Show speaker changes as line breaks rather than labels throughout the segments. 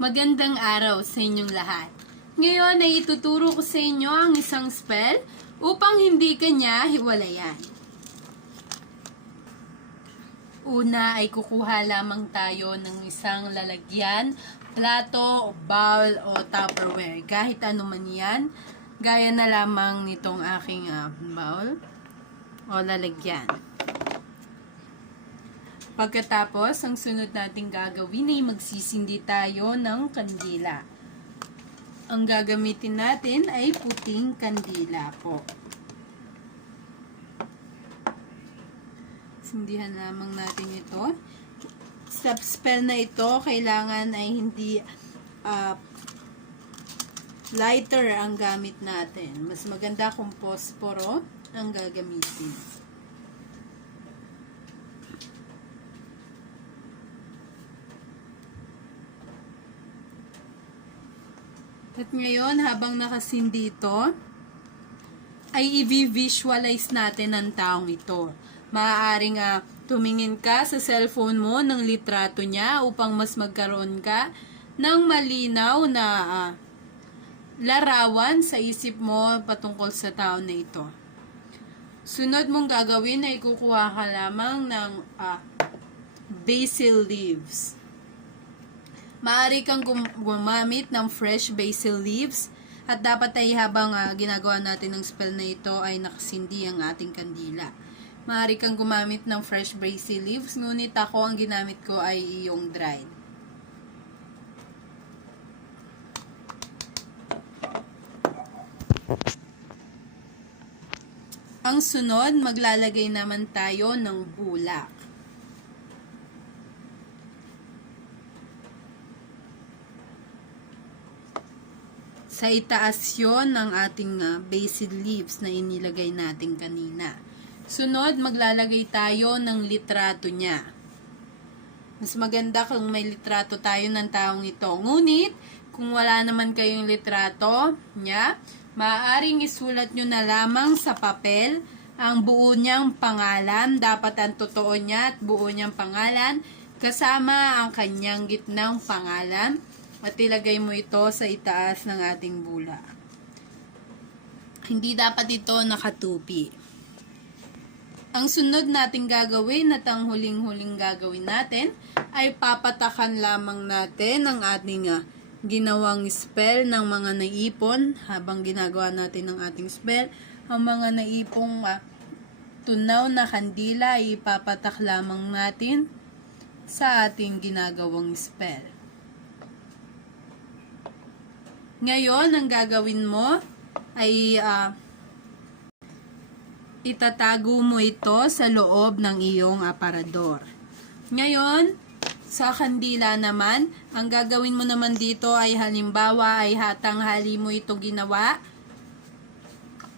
Magandang araw sa inyong lahat. Ngayon ay ituturo ko sa inyo ang isang spell upang hindi kanya hiwalayan. Una ay kukuha lamang tayo ng isang lalagyan, plato, bowl o tupperware. Kahit ano man yan, gaya na lamang nitong aking ah, bowl o lalagyan. Pagkatapos, ang sunod nating gagawin ay magsisindi tayo ng kandila. Ang gagamitin natin ay puting kandila po. Sindihan lamang natin ito. Sa spell na ito, kailangan ay hindi ah, lighter ang gamit natin. Mas maganda kung posporo ang gagamitin. At ngayon, habang nakasindi ito, ay i-visualize natin ang taong ito. Maaaring ah, tumingin ka sa cellphone mo ng litrato niya upang mas magkaroon ka ng malinaw na ah, larawan sa isip mo patungkol sa tao na ito. Sunod mong gagawin ay kukuha ka lamang ng ah, basil leaves. Maaari kang gum- gumamit ng fresh basil leaves at dapat ay habang ah, ginagawa natin ng spell na ito ay nakasindi ang ating kandila. Maaari kang gumamit ng fresh basil leaves, ngunit ako ang ginamit ko ay iyong dried. Ang sunod, maglalagay naman tayo ng bulak. Sa itaas yon ng ating ah, basil leaves na inilagay natin kanina. Sunod, maglalagay tayo ng litrato niya. Mas maganda kung may litrato tayo ng taong ito. Ngunit, kung wala naman kayong litrato niya, maaaring isulat nyo na lamang sa papel ang buo niyang pangalan. Dapat ang totoo niya at buo niyang pangalan kasama ang kanyang gitnang pangalan at ilagay mo ito sa itaas ng ating bula. Hindi dapat ito nakatupi. Ang sunod nating gagawin at ang huling-huling gagawin natin ay papatakan lamang natin ang ating ah, ginawang spell ng mga naipon habang ginagawa natin ang ating spell. Ang mga naipong ah, tunaw na kandila ay ipapatak lamang natin sa ating ginagawang spell. Ngayon, ang gagawin mo ay ah, itatago mo ito sa loob ng iyong aparador. Ngayon, sa kandila naman, ang gagawin mo naman dito ay halimbawa ay hatanghali mo ito ginawa,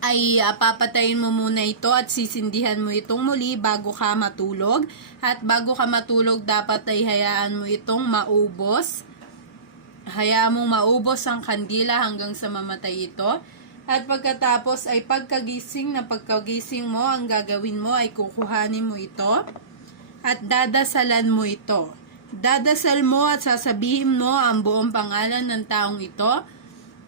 ay uh, papatayin mo muna ito at sisindihan mo itong muli bago ka matulog. At bago ka matulog, dapat ay hayaan mo itong maubos. Hayaan mong maubos ang kandila hanggang sa mamatay ito. At pagkatapos ay pagkagising na pagkagising mo, ang gagawin mo ay kukuhanin mo ito at dadasalan mo ito. Dadasal mo at sasabihin mo ang buong pangalan ng taong ito.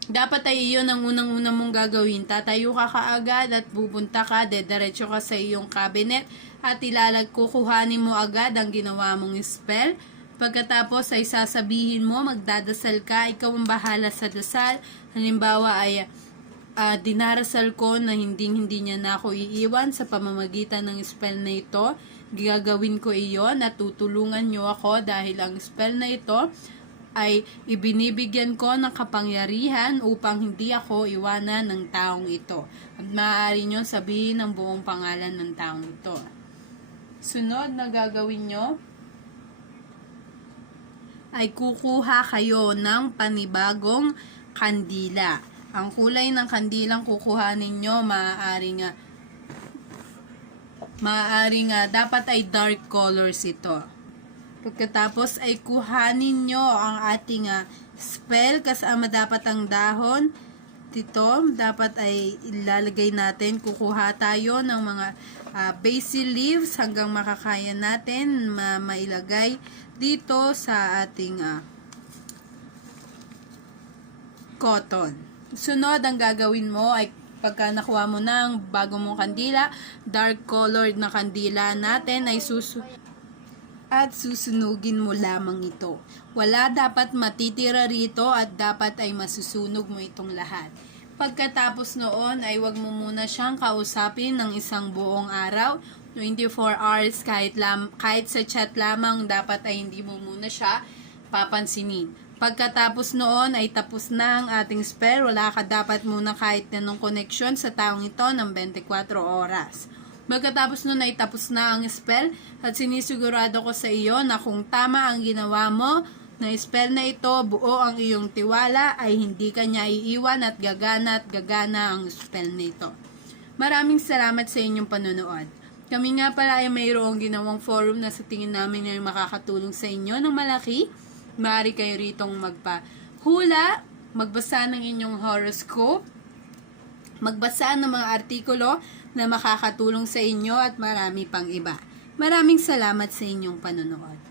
Dapat ay iyon ang unang-una mong gagawin. Tatayo ka kaagad at pupunta ka, dediretso ka sa iyong cabinet at ilalag kukuhanin mo agad ang ginawa mong spell. Pagkatapos ay sasabihin mo, magdadasal ka, ikaw ang bahala sa dasal. Halimbawa ay ah, dinarasal ko na hindi hindi niya na ako iiwan sa pamamagitan ng spell na ito. Gagawin ko iyon at tutulungan niyo ako dahil ang spell na ito ay ibinibigyan ko ng kapangyarihan upang hindi ako iwanan ng taong ito. At maaari nyo sabihin ang buong pangalan ng taong ito. Sunod na gagawin nyo ay kukuha kayo ng panibagong kandila. Ang kulay ng kandilang kukuhanin nyo maaaring nga maaaring nga dapat ay dark colors ito. Pagkatapos ay kuhanin nyo ang ating ah, spell kasama dapat ang dahon. Dito, dapat ay ilalagay natin, kukuha tayo ng mga ah, basil leaves hanggang makakaya natin ma mailagay dito sa ating ah, cotton. Sunod, ang gagawin mo ay pagka nakuha mo ang bago mong kandila, dark colored na kandila natin ay susu at susunugin mo lamang ito. Wala dapat matitira rito at dapat ay masusunog mo itong lahat. Pagkatapos noon ay wag mo muna siyang kausapin ng isang buong araw, 24 hours kahit, lam, kahit sa chat lamang dapat ay hindi mo muna siya papansinin. Pagkatapos noon ay tapos na ang ating spell, wala ka dapat muna kahit anong connection sa taong ito ng 24 oras. Pagkatapos nun ay tapos na ang spell at sinisigurado ko sa iyo na kung tama ang ginawa mo na spell na ito, buo ang iyong tiwala ay hindi ka niya iiwan at gagana at gagana ang spell na ito. Maraming salamat sa inyong panonood. Kami nga pala ay mayroong ginawang forum na sa tingin namin ay makakatulong sa inyo ng malaki. Maaari kayo ritong magpahula, magbasa ng inyong horoscope, magbasa ng mga artikulo na makakatulong sa inyo at marami pang iba. Maraming salamat sa inyong panonood.